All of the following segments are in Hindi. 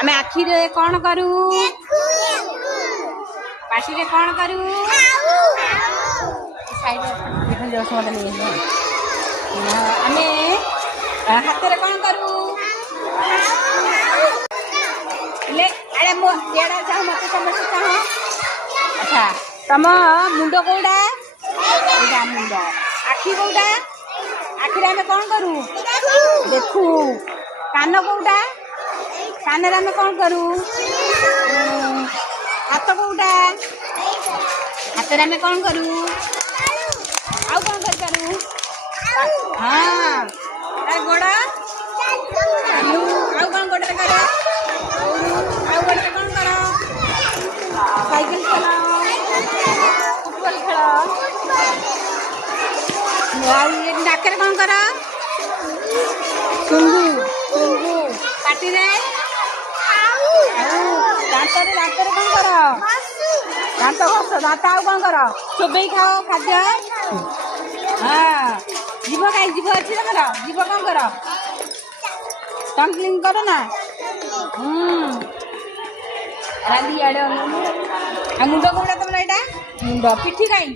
आमे आखि रे कौन करू पाटी रे कौन करू साइड देखन जो समझ नहीं आमे हाथ रे कौन करू ले अरे मो जेड़ा चाह मते समझ चाह अच्छा तम मुंड कोडा एटा मुंड आखि कोडा आखि रे कौन करू देखू कान कोडा कान रे हम कौन करू हाथ कोडा हाथ रे हम कौन करू आउ कौन कर करू हां ए गोड़ा चालू आउ कौन गोड़ा करो आउ गोड़ा कौन करो साइकिल चलाओ फुटबॉल खेलो आउ ये नाक रे कौन करो सुंगू सुंगू पाटी रे दांत रे कौन करो दांत घस दांत आउ कौन करो चोबई खाओ खाद्य हाँ जीव कहीं जीव अच्छी करो जीव कौन करो टंग क्लीन करो ना रांधी आड़े आ मुंड कोड़ा तुम एटा मुंड पिठी कहीं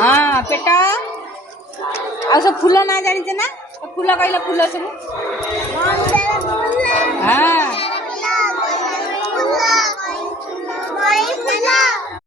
हाँ पेट आ सब फूल ना जानी ना फूल कहला फूल सब हाँ